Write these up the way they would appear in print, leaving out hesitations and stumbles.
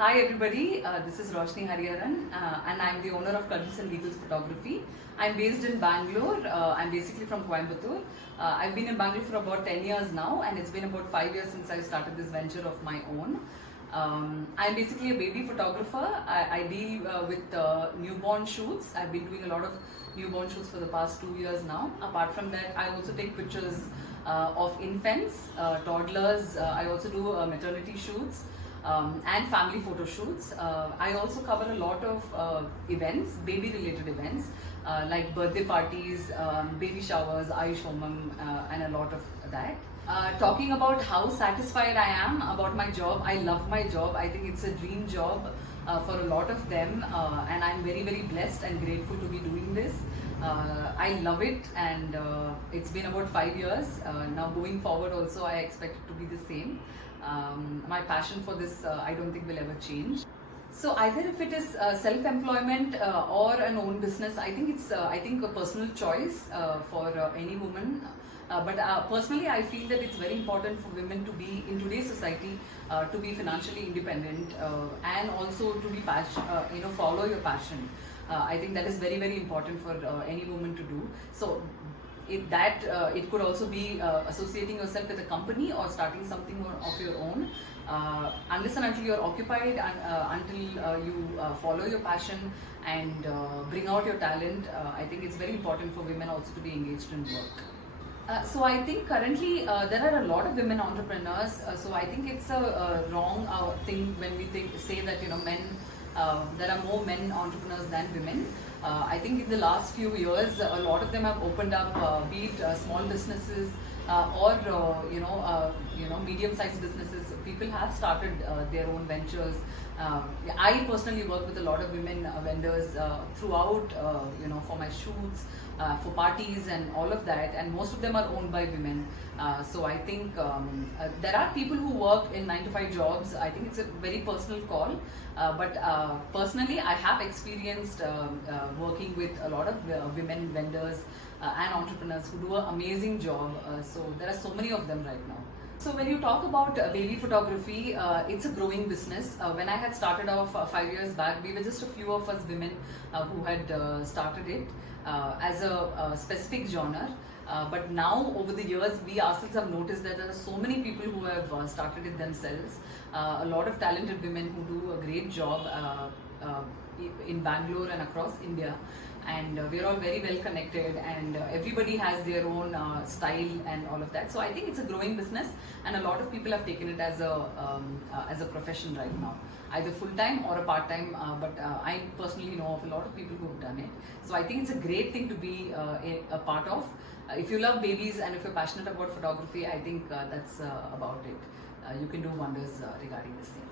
Hi everybody, this is Roshni Hariharan and I'm the owner of Cuddles and Legals Photography. I'm based in Bangalore. I'm basically from Coimbatore. I've been in Bangalore for about 10 years now, and it's been about 5 years since I started this venture of my own. I'm basically a baby photographer. I deal with newborn shoots. I've been doing a lot of newborn shoots for the past 2 years now. Apart from that, I also take pictures of infants, toddlers. I also do maternity shoots. And family photo shoots. I also cover a lot of events, baby related events, like birthday parties, baby showers, Ayush Homam, and a lot of that. Talking about how satisfied I am about my job, I love my job. I think it's a dream job for a lot of them, and I'm very, very blessed and grateful to be doing this. I love it, and it's been about 5 years. Now going forward also I expect it to be the same. My passion for this I don't think will ever change. So either if it is self-employment or an own business, I think it's I think a personal choice for any woman. But personally, I feel that it's very important for women to be in today's society to be financially independent and also to be follow your passion. I think that is very, very important for any woman to do. So it could also be associating yourself with a company or starting something of your own. Unless and until you're occupied and until you follow your passion and bring out your talent, I think it's very important for women also to be engaged in work. So I think currently there are a lot of women entrepreneurs. So I think it's a wrong thing when we say that men. There are more men entrepreneurs than women. I think in the last few years, a lot of them have opened up, be it small businesses or medium-sized businesses. People have started their own ventures. I personally work with a lot of women vendors throughout, for my shoots, for parties and all of that, and most of them are owned by women. So I think there are people who work in 9-to-5 jobs. I think it's a very personal call, but personally I have experienced working with a lot of women vendors and entrepreneurs who do an amazing job. So there are so many of them right now. So when you talk about baby photography, it's a growing business. When I had started off 5 years back, we were just a few of us women who had started it as a specific genre. But now over the years, we ourselves have noticed that there are so many people who have started it themselves. A lot of talented women who do a great job in Bangalore and across India. And we're all very well connected, and everybody has their own style and all of that. So I think it's a growing business, and a lot of people have taken it as a profession right now, either full time or a part time. But I personally know of a lot of people who have done it. So I think it's a great thing to be a part of. If you love babies and if you're passionate about photography, I think that's about it. You can do wonders regarding this thing.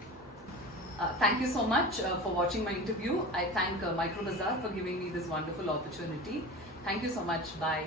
Thank you so much for watching my interview. I thank Micro Bazaar for giving me this wonderful opportunity. Thank you so much. Bye.